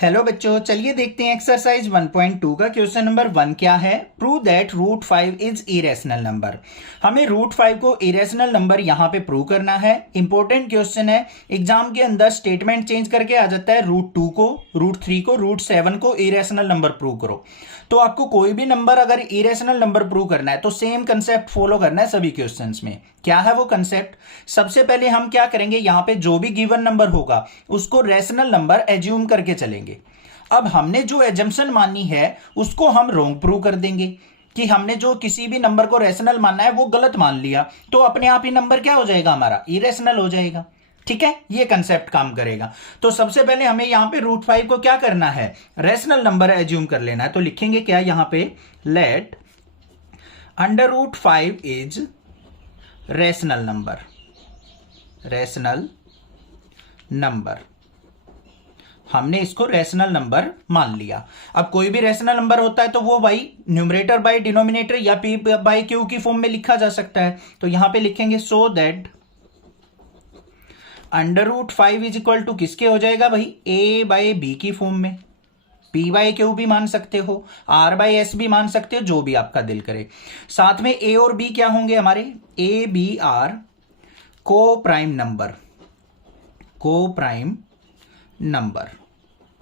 Hello बच्चों, चलिए देखते हैं एक्सरसाइज 1.2 का क्वेश्चन नंबर 1 क्या है। Prove that root 5 is irrational number. हमें रूट 5 को इरेशनल नंबर यहाँ पे प्रूव करना है। इंपॉर्टेंट क्वेश्चन है, एग्जाम के अंदर स्टेटमेंट चेंज करके आ जाता है रूट 2 को, रूट 3 को, रूट 7 को इरेशनल नंबर प्रूव करो। तो आपको कोई भी नंबर अगर इरेशनल नंबर प्रूव करना है तो सेम कंसेप्ट फॉलो करना है सभी क्वेश्चंस में। क्या है वो कंसेप्ट? सबसे पहले हम क्या करेंगे, यहाँ पे जो भी गिवन नंबर होगा उसको रेशनल नंबर एज्यूम करके चलेंगे। अब हमने जो एजम्पशन मानी है उसको हम रॉन्ग प्रूव कर देंगे कि हमने जो किसी भी नंबर को रेशनल मानना है वो गलत मान लिया, तो अपने आप ही नंबर क्या हो जाएगा, हमारा इरेशनल हो जाएगा। ठीक है, ये कंसेप्ट काम करेगा। तो सबसे पहले हमें यहां पे रूट 5 को क्या करना है, रेशनल नंबर एज्यूम कर लेना है। तो लिखेंगे क्या यहां पे, let under root 5 is rational number, rational number. हमने इसको रेशनल नंबर मान लिया। अब कोई भी रेशनल नंबर होता है तो वो भाई न्यूमरेटर बाय डिनोमिनेटर या पी बाय क्यू की फॉर्म में लिखा जा सकता है। तो यहां पे लिखेंगे so that under root 5 is equal to किसके हो जाएगा भाई, ए बाय बी की फॉर्म में। पी बाय क्यू भी मान सकते हो, आर बाय एस भी मान सकते हो, जो भी आपका दिल करे। साथ में ए और बी क्या होंगे हमारे, ए बी आर को प्राइम नंबर, को प्राइम नंबर।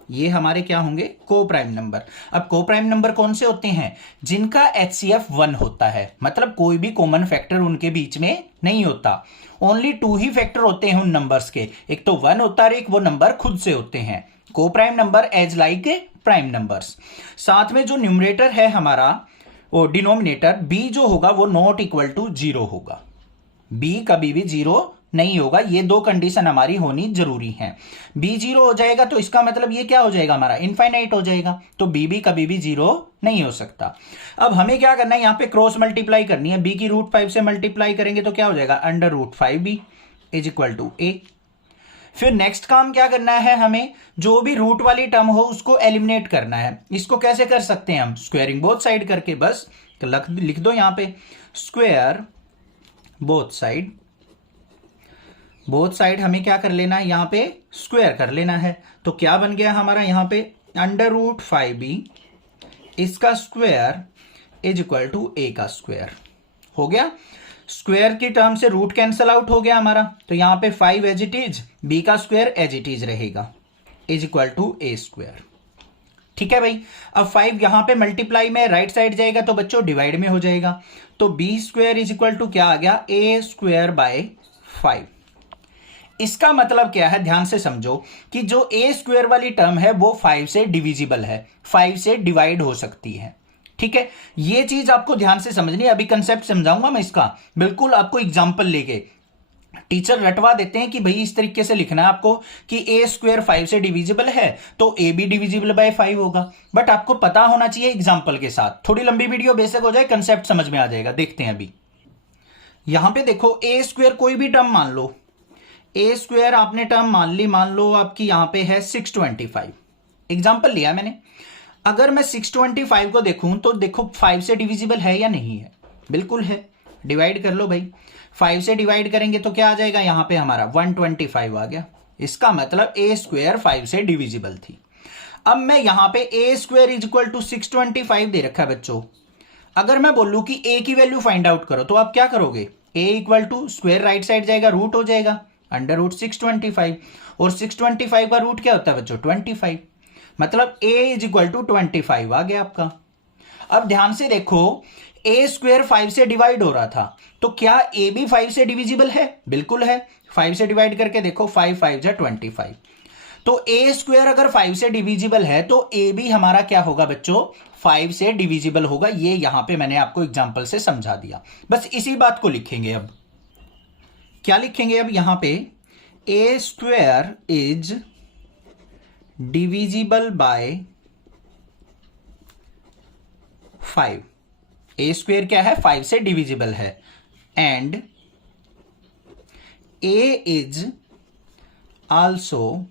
ये हमारे क्या होंगे, को प्राइम नंबर। अब को प्राइम नंबर कौन से होते हैं, जिनका एचसीएफ 1 होता है, मतलब कोई भी कॉमन फैक्टर उनके बीच में नहीं होता। ओनली 2 ही फैक्टर होते हैं उन नंबर्स के, एक तो 1 होता है, एक वो नंबर खुद से होते हैं। को prime number as like prime numbers. साथ में जो न्यूमरेटर है हमारा, वो डिनोमिनेटर बी जो होगा वो नॉट इक्वल टू 0 होगा। बी कभी भी 0 नहीं होगा। ये दो कंडीशन हमारी होनी जरूरी है। बी 0 हो जाएगा तो इसका मतलब ये क्या हो जाएगा, हमारा इनफाइनाइट हो जाएगा। तो बी भी कभी भी 0 नहीं हो सकता। अब हमें क्या करना है, यहां पे क्रॉस मल्टीप्लाई करनी है। बी की रूट 5 से मल्टीप्लाई करेंगे तो क्या हो जाएगा, under root 5 B is equal to A. फिर नेक्स्ट काम क्या करना है, हमें जो भी रूट वाली टर्म हो उसको एलिमिनेट करना है। इसको कैसे कर सकते हैं हम, स्क्वेयरिंग बोथ साइड करके। बस लिख दो यहां पे square both side. Both side हमें क्या कर लेना है, यहां पे स्क्वायर कर लेना है। तो क्या बन गया हमारा यहां पे, अंडर रूट 5b इसका स्क्वायर इज इक्वल टू ए का स्क्वायर हो गया। स्क्वायर की टर्म से रूट कैंसल आउट हो गया हमारा। तो यहां पे 5 एज इट इज, बी का स्क्वायर एज इट इज रहेगा, is equal to A square. ठीक है भाई। अब 5 यहां पे मल्टीप्लाई में राइट साइड जाएगा तो बच्चों डिवाइड में हो जाएगा। तो B square is equal to क्या आ गया, ए स्क्वायर बाय 5। इसका मतलब क्या है, ध्यान से समझो कि जो ए स्क्वायर वाली टर्म है वो 5 से डिविजिबल है, 5 से डिवाइड हो सकती है। ठीक है, ये चीज आपको ध्यान से समझनी है। अभी कंसेप्ट समझाऊंगा मैं इसका, बिल्कुल आपको एग्जांपल लेके। टीचर रटवा देते हैं कि भाई इस तरीके से लिखना है आपको कि ए स्क्वायर 5 से डिविजिबल है तो ए भी डिविजिबल बाय 5 होगा। बट आपको पता होना चाहिए एग्जाम्पल के साथ। थोड़ी लंबी वीडियो बेशक हो जाए, कंसेप्ट समझ में आ जाएगा। देखते हैं अभी। यहां पे देखो, ए स्क्वायर कोई भी टर्म मान लो, ए स्क्वायर आपने टर्म मान लो आपकी यहां पे है 625। एग्जाम्पल लिया मैंने। अगर मैं 625 को देखूं तो देखो 5 से डिविजिबल है या नहीं है, बिल्कुल है। डिवाइड कर लो भाई, 5 से डिवाइड करेंगे तो क्या आ जाएगा, यहां पे हमारा 125 आ गया। इसका मतलब ए स्क्वायर 5 से डिविजिबल थी। अब मैं यहां पे A square is equal to 625 दे रखा है बच्चों। अगर मैं बोलूं कि ए की वैल्यू फाइंड आउट करो तो आप क्या करोगे, A equal to square right side जाएगा, रूट हो जाएगा अंडर रूट 625। और 625 का रूट क्या होता है बच्चों, 25। मतलब a इज इक्वल टू 25 आ गया आपका। अब ध्यान से देखो, a स्क्वायर 5 से डिवाइड हो रहा था, तो क्या a भी 5 से डिविजिबल है, बिल्कुल है। 5 से डिवाइड करके देखो, 5 5 जा 25। तो a स्क्वायर अगर 5 से डिविजिबल है तो a भी हमारा क्या होगा बच्चों, 5 से डिविजिबल होगा। ये यहां पे मैंने आपको एग्जांपल से समझा दिया। बस इसी बात को लिखेंगे। अब क्या लिखेंगे, अब यहां पे A square is divisible by 5। A square क्या है, 5 से डिविजिबल है। And A is also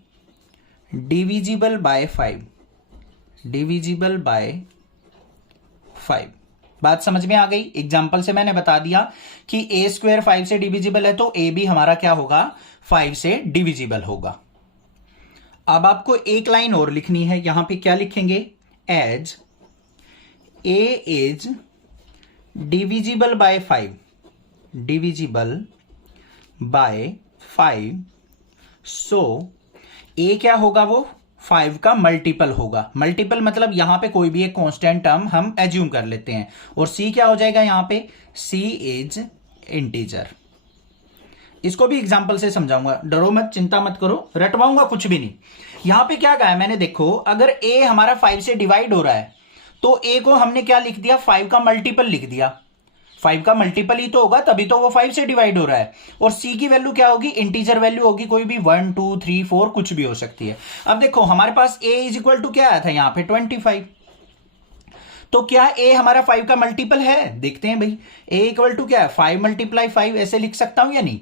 divisible by 5, divisible by 5। बात समझ में आ गई। एग्जाम्पल से मैंने बता दिया कि ए स्क्वायर 5 से डिविजिबल है तो ए भी हमारा क्या होगा, 5 से डिविजिबल होगा। अब आपको एक लाइन और लिखनी है, यहां पे क्या लिखेंगे, as A is divisible by 5, divisible by 5, so A क्या होगा, वो 5 का मल्टीपल होगा। मल्टीपल मतलब यहां पे कोई भी एक कांस्टेंट टर्म हम एज्यूम कर लेते हैं, और सी क्या हो जाएगा यहां पे, सी इज इंटीजर। इसको भी एग्जांपल से समझाऊंगा, डरो मत, चिंता मत करो, रटवाऊंगा कुछ भी नहीं। यहां पे क्या कहा है मैंने, देखो अगर ए हमारा 5 से डिवाइड हो रहा है तो ए को हमने क्या लिख दिया, 5 का मल्टीपल लिख दिया। 5 का मल्टीपल ही तो होगा, तभी तो वो 5 से डिवाइड हो रहा है। और सी की वैल्यू क्या होगी, इंटीजर वैल्यू होगी, कोई भी 1 2 3 4 कुछ भी हो सकती है। अब देखो हमारे पास ए इज इक्वल टू क्या आया था यहाँ पे 25, तो क्या ए हमारा 5 का मल्टीपल है, देखते हैं भाई। ए इक्वल टू क्या है, 5 मल्टीप्लाई 5, ऐसे लिख सकता हूं या नहीं,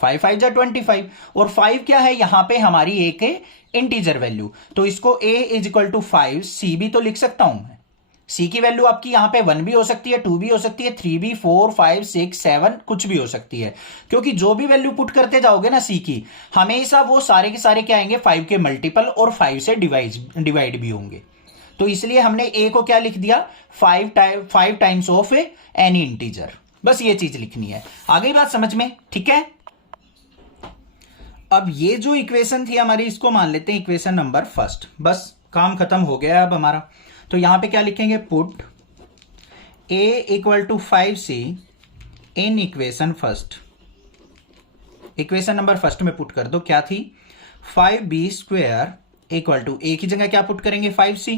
5 5 जा 25, और 5 क्या है यहां पे हमारी ए के इंटीजर वैल्यू, तो इसको ए इज इक्वल टू 5 सी भी तो लिख सकता हूं मैं। सी की वैल्यू आपकी यहां पे 1 भी हो सकती है, 2 भी हो सकती है, 3 भी, 4 5 6 7 कुछ भी हो सकती है, क्योंकि जो भी वैल्यू पुट करते जाओगे ना सी की, हमेशा वो सारे के सारे क्या आएंगे, 5 के मल्टीपल और 5 से डिवाइड भी होंगे। तो इसलिए हमने ए को क्या लिख दिया, 5 टाइम्स ऑफ एनी इंटीजर, बस ये चीज लिखनी है। आ गई बात समझ में, ठीक है। अब ये जो इक्वेशन थी हमारी, इसको मान लेते हैं इक्वेशन नंबर फर्स्ट, बस काम खत्म हो गया अब हमारा। तो यहां पे क्या लिखेंगे, put A equal to 5c in equation first. Equation number first में पुट कर दो, क्या थी, 5b स्क्वायर इक्वल टू, ए की जगह क्या पुट करेंगे 5c,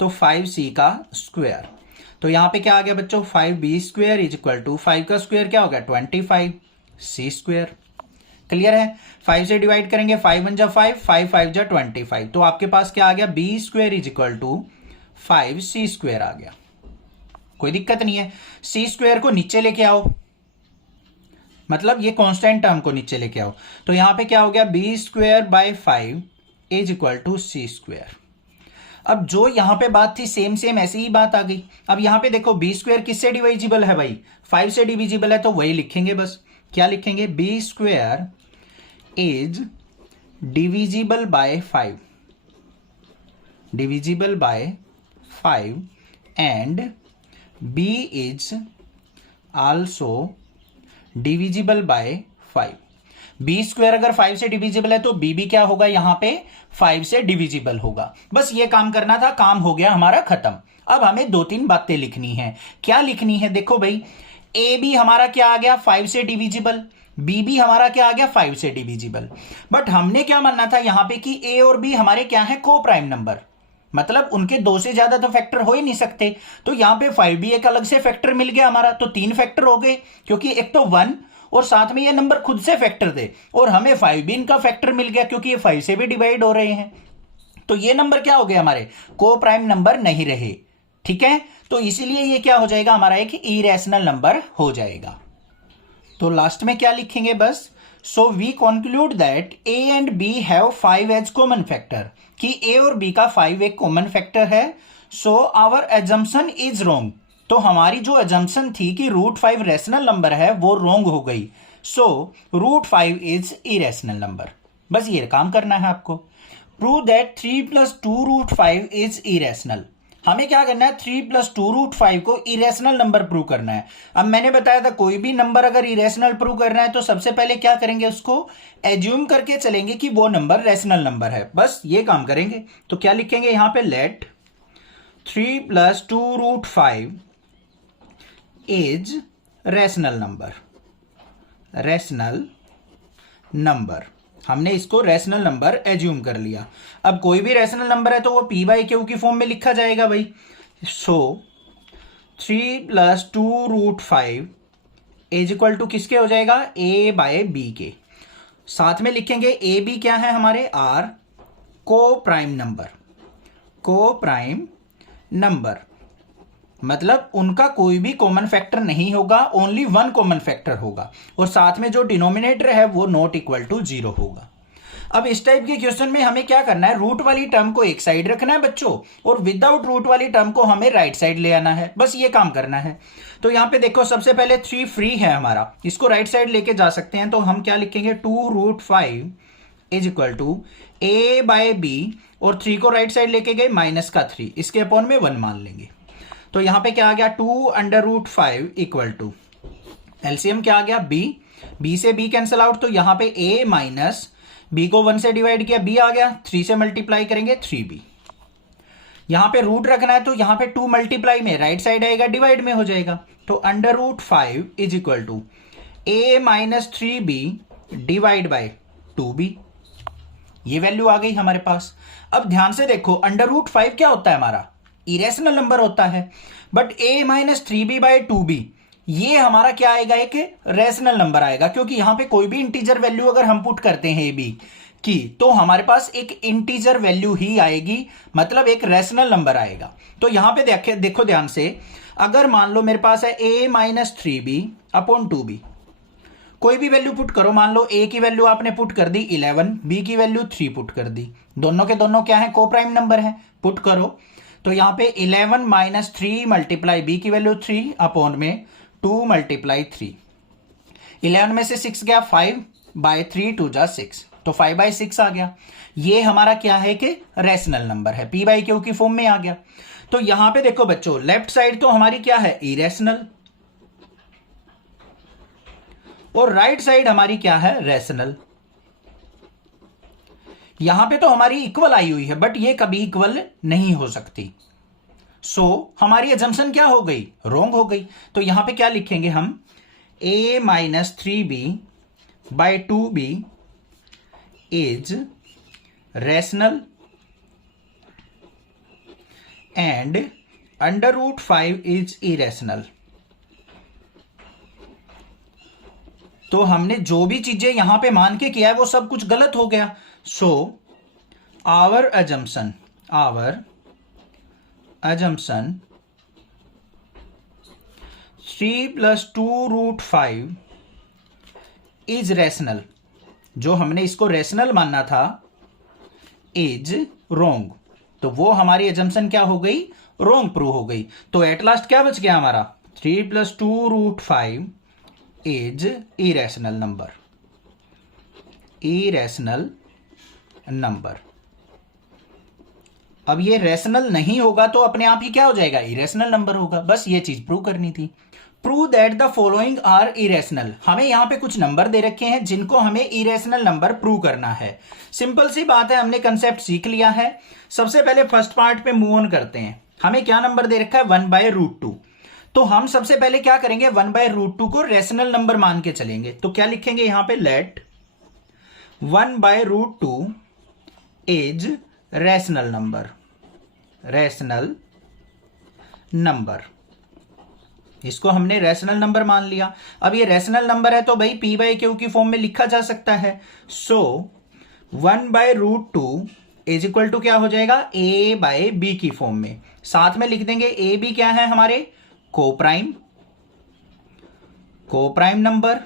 तो 5c का स्क्वायर। तो यहां पे क्या आ गया बच्चों, 5b square is equal to 5 का स्क्वायर क्या हो गया 25 c स्क्वायर। क्लियर है, 5 से डिवाइड करेंगे, 5 1 जा 5, 5 5 जा 25, तो आपके पास क्या आ गया, b square is equal to 5c square आ गया। कोई दिक्कत नहीं है, c स्क्वायर को नीचे लेके आओ, मतलब ये कांस्टेंट टर्म को नीचे लेके आओ, तो यहां पे क्या हो गया, b square by 5 is equal to c square. अब जो यहां पे बात थी सेम सेम ऐसी ही बात आ गई। अब यहां पे देखो b स्क्वायर किससे डिविजिबल है भाई, 5 से डिविजिबल है, तो वही लिखेंगे बस। क्या लिखेंगे, b square is divisible by 5, divisible by 5 and b is also divisible by 5। b square अगर 5 से डिविजिबल है तो b भी क्या होगा, यहां पे 5 से डिविजिबल होगा। बस ये काम करना था, काम हो गया हमारा खत्म। अब हमें 2-3 बातें लिखनी है। क्या लिखनी है, देखो भाई, a भी हमारा क्या आ गया 5 से डिविजिबल, b भी हमारा क्या आ गया 5 से डिविजिबल। बट हमने क्या मानना था यहां पे कि a और b हमारे क्या है, को प्राइम नंबर, मतलब उनके 2 से ज्यादा तो फैक्टर हो ही नहीं सकते। तो यहां पे 5 भी एक अलग से फैक्टर मिल गया हमारा, तो 3 फैक्टर हो गए, क्योंकि एक तो 1 और साथ में ये नंबर खुद से फैक्टर दे, और हमें 5 भी इनका फैक्टर मिल गया क्योंकि ये 5 से भी डिवाइड हो रहे हैं। तो ये नंबर क्या हो गए हमारे, को प्राइम नंबर नहीं रहे, ठीक है। तो इसीलिए ये क्या हो जाएगा हमारा, एक इरेशनल नंबर हो जाएगा। तो लास्ट में क्या लिखेंगे बस, so we conclude that a and b have 5 as common factor, कि a और b का 5 एक कॉमन फैक्टर है। So our assumption is wrong, तो हमारी जो एजम्पशन थी कि √5 रैशनल नंबर है वो रॉन्ग हो गई। सो √5 इज इरेशनल नंबर, बस ये काम करना है आपको। Prove that 3 + 2√5 is irrational. हमें क्या करना है, 3 + 2√5 को इरेशनल नंबर प्रूव करना है। अब मैंने बताया था कोई भी नंबर अगर इरेशनल प्रूव करना है तो सबसे पहले क्या करेंगे, उसको एज्यूम करके चलेंगे कि वो नंबर रैशनल नंबर है, बस ये काम करेंगे। तो क्या लिखेंगे यहां पे, let 3 + 2√5 is rational number, rational number, हमने इसको रैशनल नंबर एज्यूम कर लिया। अब कोई भी रैशनल नंबर है तो वो p/q की फॉर्म में लिखा जाएगा भाई। सो 3 + 2√5 इज इक्वल टू किसके हो जाएगा, a/b के। साथ में लिखेंगे a b क्या है हमारे, r को प्राइम नंबर, को प्राइम नंबर मतलब उनका कोई भी कॉमन फैक्टर नहीं होगा, ओनली 1 कॉमन फैक्टर होगा, और साथ में जो डिनोमिनेटर है वो नॉट इक्वल टू 0 होगा। अब इस टाइप के क्वेश्चन में हमें क्या करना है, रूट वाली टर्म को एक साइड रखना है बच्चों, और विदाउट रूट वाली टर्म को हमें राइट साइड ले आना है, बस ये काम करना है। तो यहां पे देखो सबसे पहले 3 फ्री है हमारा, इसको राइट साइड लेके जा सकते हैं। तो हम क्या लिखेंगे, 2√5 is equal to a by b और 3 को राइट साइड लेके गए माइनस का 3, इसके अपॉन में 1 मान लेंगे। तो यहां पे क्या आ गया 2√5 इक्वल टू एलसीएम क्या आ गया b से b कैंसिल आउट, तो यहां पे a माइनस b को 1 से डिवाइड किया b आ गया, 3 से मल्टीप्लाई करेंगे 3b। यहां पे रूट रखना है तो यहां पे 2 मल्टीप्लाई में राइट साइड आएगा डिवाइड में हो जाएगा, तो √5 is equal to a minus 3b divide by 2b। ये वैल्यू आ गई हमारे पास। अब ध्यान से देखो √5 क्या होता है हमारा, इरेशनल नंबर होता है, but a minus 3b by 2b ये हमारा क्या आएगा, एक रेशनल नंबर आएगा, क्योंकि यहां पे कोई भी इंटीजर वैल्यू अगर हम पुट करते हैं b की तो हमारे पास एक इंटीजर वैल्यू ही आएगी, मतलब एक रेशनल नंबर आएगा। तो यहां पे देखो ध्यान से, अगर मान लो मेरे पास है a minus 3b upon 2b, कोई भी वैल्यू पुट करो, मान लो a की वैल्यू आपने पुट कर दी 11, b की वैल्यू 3 पुट कर दी, दोनों के दोनों क्या है, को प्राइम नंबर है, पुट करो। तो यहां पे 11 माइनस 3 मल्टीप्लाई b की वैल्यू 3 अपॉन में 2 मल्टीप्लाई 3, 11 में से 6 गया 5 बाय 3 2 जा 6, तो 5 बाय 6 आ गया। ये हमारा क्या है कि रेशनल नंबर है, p बाई क्यू की फॉर्म में आ गया। तो यहां पे देखो बच्चों, लेफ्ट साइड तो हमारी क्या है, इरेशनल, और राइट साइड हमारी क्या है, रेशनल। यहां पे तो हमारी इक्वल आई हुई है, बट ये कभी इक्वल नहीं हो सकती, सो हमारी अजम्पशन क्या हो गई, रॉन्ग हो गई। तो यहां पे क्या लिखेंगे हम, a minus 3b by 2b is rational and √5 is irrational. तो हमने जो भी चीजें यहां पे मान के किया है वो सब कुछ गलत हो गया। So our assumption 3 + 2√5 is rational, जो हमने इसको रेशनल मानना था, इज रोंग, तो वो हमारी अजम्पशन क्या हो गई, रोंग प्रूव हो गई। तो एट लास्ट क्या बच गया हमारा, 3 + 2√5 इज इरेशनल नंबर। अब ये रेशनल नहीं होगा तो अपने आप ही क्या हो जाएगा, इरेशनल नंबर होगा। बस ये चीज प्रूव करनी थी। Prove that the following are irrational. हमें यहां पे कुछ नंबर दे रखे हैं जिनको हमें इरेशनल नंबर प्रूव करना है। सिंपल सी बात है, हमने कंसेप्ट सीख लिया है। सबसे पहले फर्स्ट पार्ट पे मूव ऑन करते हैं। हमें क्या नंबर दे रखा है, 1/√2। तो हम सबसे पहले क्या करेंगे, 1/√2 को रेशनल नंबर मान के चलेंगे। तो क्या लिखेंगे यहां पे, लेट 1/√2 इज रेशनल नंबर। इसको हमने रेशनल नंबर मान लिया। अब ये रेशनल नंबर है तो भाई p बाई क्यू की फॉर्म में लिखा जा सकता है। सो 1/√2 इज इक्वल टू क्या हो जाएगा, a बाय b की फॉर्म में। साथ में लिख देंगे a b क्या है हमारे, कोप्राइम नंबर,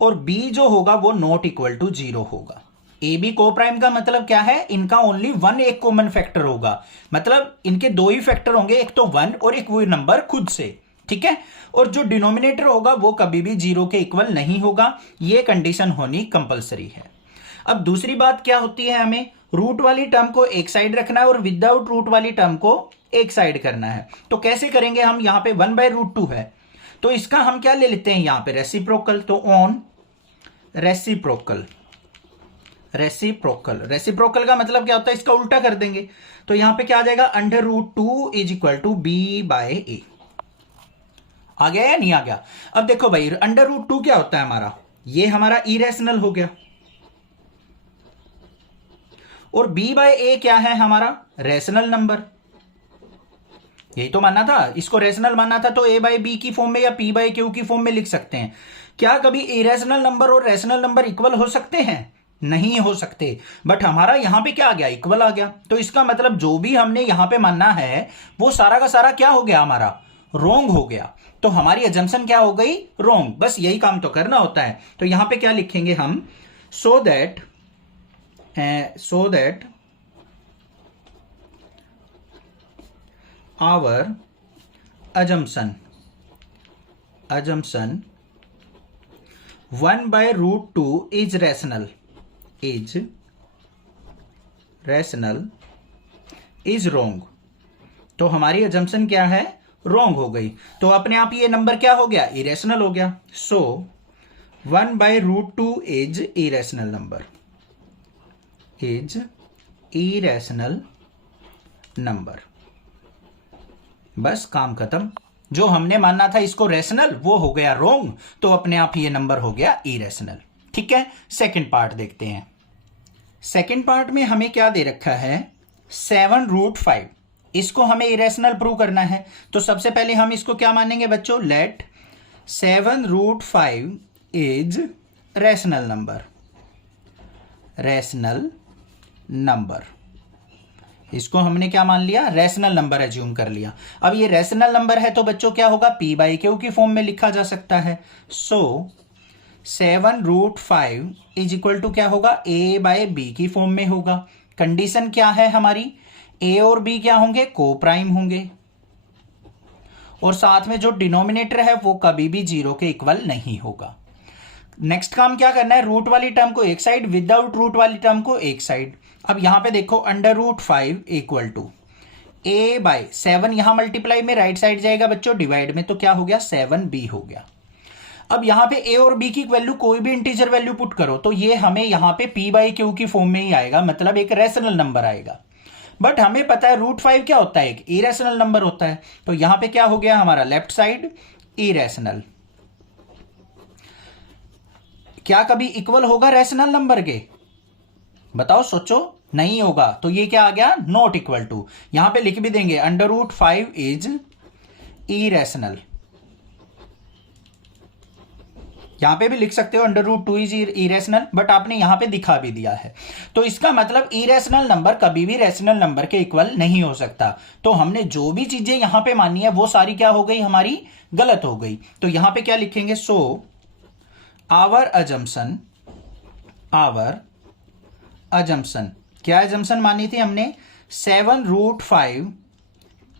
और b जो होगा वो नॉट इक्वल टू 0 होगा। ए बी कोप्राइम का मतलब क्या है, इनका ओनली 1 एक कॉमन फैक्टर होगा, मतलब इनके 2 ही फैक्टर होंगे, एक तो 1 और एक वो नंबर खुद से, ठीक है। और जो डिनोमिनेटर होगा वो कभी भी 0 के इक्वल नहीं होगा, ये कंडीशन होनी कंपलसरी है। अब दूसरी बात क्या होती है, हमें रूट वाली टर्म को एक साइड रखना है और विदाउट रूट वाली टर्म को एक साइड करना है। तो कैसे करेंगे हम, यहां पे 1/√2 है तो इसका हम क्या ले लेते हैं यहां पे, रेसिप्रोकल। तो ऑन रेसिप्रोकल का मतलब क्या होता है, इसका उल्टा कर देंगे। तो यहां पे क्या आ जाएगा, √2 इज इक्वल टू b/a। आ गया या नहीं आ गया। अब देखो भाई √2 क्या होता है हमारा, ये हमारा इरेशनल हो गया, और b/a क्या है हमारा, रेशनल नंबर। यही तो मानना था, इसको रेशनल मानना था, तो a/b की फॉर्म में या p/q की फॉर्म में लिख सकते हैं। क्या कभी इरेशनल नंबर और रेशनल नंबर इक्वल हो सकते हैं, नहीं हो सकते। बट हमारा यहां पे क्या आ गया, इक्वल आ गया। तो इसका मतलब जो भी हमने यहां पे मानना है वो सारा का सारा क्या हो गया, हमारा रोंग हो गया। तो हमारी अजम्पशन क्या हो गई, रोंग। बस यही काम तो करना होता है। तो यहां पे क्या लिखेंगे हम, so that our assumption 1/√2 is rational rational is wrong. तो हमारी अजम्पशन क्या है, रोंग हो गई। तो अपने आप ये नंबर क्या हो गया, इरेशनल हो गया। सो 1/√2 is irrational number, is irrational number. बस काम खत्म। जो हमने मानना था इसको रेशनल, वो हो गया रोंग, तो अपने आप ये नंबर हो गया इरेशनल। ठीक है, सेकंड पार्ट देखते हैं। सेकंड पार्ट में हमें क्या दे रखा है, 7√5। इसको हमें इरेशनल प्रूव करना है। तो सबसे पहले हम इसको क्या मानेंगे बच्चों, let 7√5 is rational number, rational number. इसको हमने क्या मान लिया, रेशनल नंबर एज्यूम कर लिया। अब ये रेशनल नंबर है तो बच्चों क्या होगा, P/Q की फॉर्म में लिखा जा सकता है। सो 7√5 इज इक्वल टू क्या होगा, A/B की फॉर्म में होगा। कंडीशन क्या है हमारी, A और B क्या होंगे, को प्राइम होंगे, और साथ में जो डिनोमिनेटर है वो कभी भी 0 के इक्वल नहीं होगा। नेक्स्ट काम क्या करना है, रूट वाली टर्म को एक साइड, विदाउट रूट वाली टर्म को एक साइड। अब यहां पे देखो √5 इक्वल टू A/7, यहां मल्टीप्लाई में राइट साइड जाएगा बच्चों, डिवाइड में, तो क्या हो गया, 7B हो गया। अब यहां पे A और B की वैल्यू कोई भी इंटीजर वैल्यू पुट करो तो ये हमें यहां पे P/Q की फॉर्म में ही आएगा, मतलब एक रेशनल नंबर आएगा। बट हमें पता है √5 क्या होता है, एक इरेशनल नंबर होता है। तो यहां पे क्या हो गया हमारा, लेफ्ट साइड इरेशनल। क्या कभी इक्वल होगा रेशनल नंबर के, बताओ सोचो, नहीं होगा। तो ये क्या आ गया, नॉट इक्वल टू। यहां पे लिख भी देंगे √5 इज इरेशनल, यहां पे भी लिख सकते हो √2 इज इरेशनल, बट आपने यहां पे दिखा भी दिया है। तो इसका मतलब इरेशनल नंबर कभी भी रेशनल नंबर के इक्वल नहीं हो सकता। तो हमने जो भी चीजें यहां पे मानी है वो सारी क्या हो गई, हमारी गलत हो गई। तो यहां पे क्या लिखेंगे, सो आवर अजम्पशन, क्या अजम्पशन मानी थी हमने, 7√5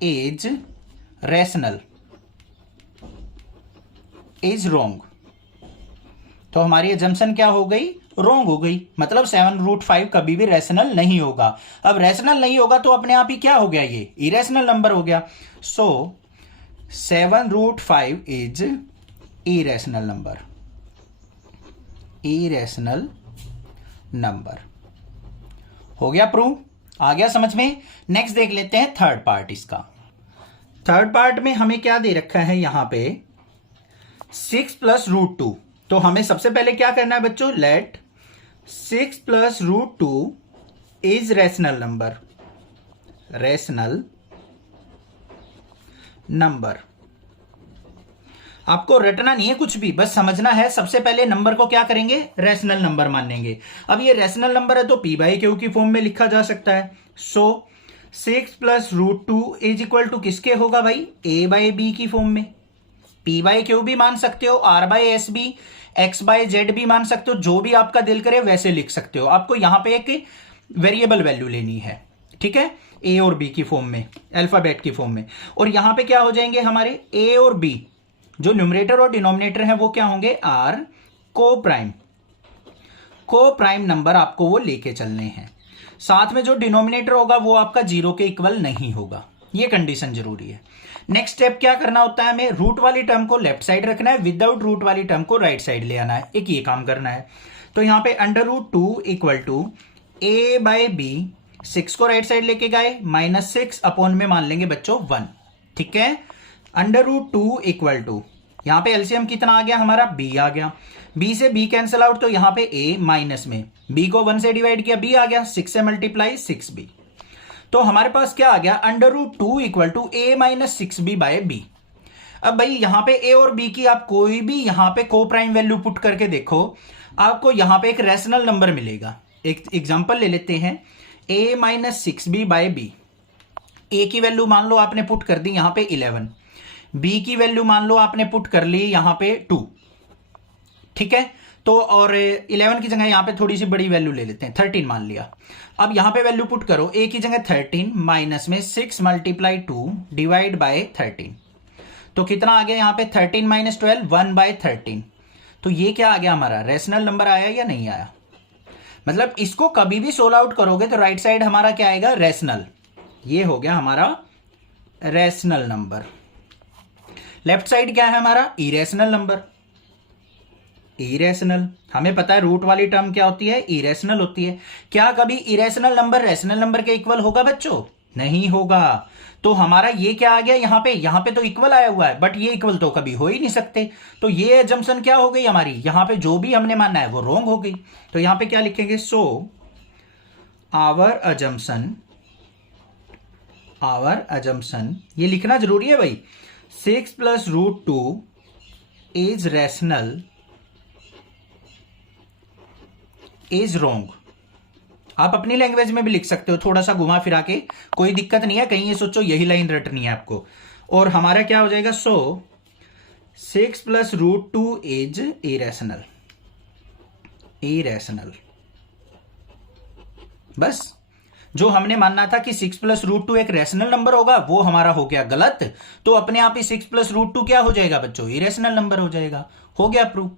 इज रेशनल इज रोंग। तो हमारी अजम्पशन क्या हो गई, रोंग हो गई, मतलब 7√5 कभी भी रेशनल नहीं होगा। अब रेशनल नहीं होगा तो अपने आप ही क्या हो गया, ये इरेशनल नंबर हो गया। सो 7√5 is irrational number, irrational number हो गया प्रूव, आ गया समझ में। नेक्स्ट देख लेते हैं थर्ड पार्ट इसका। थर्ड पार्ट में हमें क्या दे रखा है, यहां पे 6 + √2। तो हमें सबसे पहले क्या करना है बच्चों, let 6 + √2 is rational number, rational number. आपको रटना नहीं है कुछ भी, बस समझना है। सबसे पहले नंबर को क्या करेंगे, रेशनल नंबर मानेंगे। अब ये रेशनल नंबर है तो P/Q की फॉर्म में लिखा जा सकता है। सो 6 + √2 इज इक्वल टू किसके होगा भाई, A/B की फॉर्म में। P/Q भी मान सकते हो, R/S भी, X/Z भी मान सकते हो, जो भी आपका दिल करे वैसे लिख सकते हो। आपको यहां पे एक वेरिएबल वैल्यू लेनी है, ठीक है, A और B की फॉर्म में, अल्फाबेट की फॉर्म में। और यहां पे क्या हो जाएंगे हमारे A और B, जो न्यूमरेटर और डिनोमिनेटर है वो क्या होंगे, R को प्राइम नंबर आपको वो लेके चलने हैं। साथ में जो डिनोमिनेटर होगा वो आपका 0 के इक्वल नहीं होगा, ये कंडीशन जरूरी है। नेक्स्ट स्टेप क्या करना होता है, हमें रूट वाली टर्म को लेफ्ट साइड रखना है, विदाउट रूट वाली टर्म को राइट साइड ले आना है, एक ये काम करना है। तो यहां पे √2 इक्वल टू A/B, 6 को राइट साइड लेके गए, -6 अपॉन में मान लेंगे बच्चों 1, ठीक है। √2 इक्वल टू, यहां पे एलसीएम कितना आ गया हमारा, B आ गया। B से B कैंसिल आउट, तो यहां पे A माइनस में B को 1 से डिवाइड किया, B आ गया, 6 से मल्टीप्लाई 6B। तो हमारे पास क्या आ गया, √2 इक्वल टू A - 6B/B। अब भाई यहां पे A और B की आप कोई भी यहां पे को प्राइम वैल्यू पुट करके देखो, आपको यहां पे एक रेशनल नंबर मिलेगा। एक एग्जांपल ले लेते हैं, A - 6B/B। A की वैल्यू मान लो आपने पुट कर दी यहां पे 11, B की वैल्यू मान लो आपने पुट कर ली यहां पे 2, ठीक है। तो और 11 की जगह यहां पे थोड़ी सी बड़ी वैल्यू ले लेते हैं, 13 मान लिया। अब यहां पे वैल्यू पुट करो, A की जगह 13 माइनस में 6 × 2 डिवाइड बाय 13, तो कितना आ गया यहां पे 13 - 12 1/13। तो ये क्या आ गया हमारा, रेशनल नंबर आया या नहीं आया। मतलब इसको कभी भी सोल्व आउट करोगे तो राइट साइड हमारा क्या आएगा, रेशनल। ये हो गया हमारा रेशनल नंबर। लेफ्ट साइड क्या है हमारा, इरेशनल नंबर। इरेशनल, हमें पता है रूट वाली टर्म क्या होती है, इरेशनल होती है। क्या कभी इरेशनल नंबर रेशनल नंबर के इक्वल होगा बच्चों, नहीं होगा। तो हमारा ये क्या आ गया, यहां पे तो इक्वल आया हुआ है, बट ये इक्वल तो कभी हो ही नहीं सकते। तो ये अजम्पशन क्या हो गई हमारी, यहां पे जो भी हमने मानना है वो रॉन्ग हो गई। तो यहां पे क्या लिखेंगे, सो आवर अजम्पशन, ये लिखना जरूरी है भाई, 6 + √2 इज रैशनल इज रॉन्ग। आप अपनी लैंग्वेज में भी लिख सकते हो, थोड़ा सा घुमा फिरा के, कोई दिक्कत नहीं है, कहीं ये सोचो यही लाइन रटनी है आपको। और हमारा क्या हो जाएगा, सो 6 + √2 इज इरेशनल। बस जो हमने मानना था कि 6 + √2 एक रैशनल नंबर होगा, वो हमारा हो गया गलत। तो अपने आप ही 6 + √2 क्या हो जाएगा बच्चों, इरेशनल नंबर हो जाएगा। हो गया प्रूफ।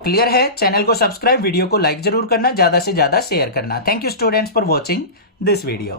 क्लियर है। चैनल को सब्सक्राइब, वीडियो को लाइक जरूर करना, ज्यादा से ज्यादा शेयर करना। Thank you students for watching this video.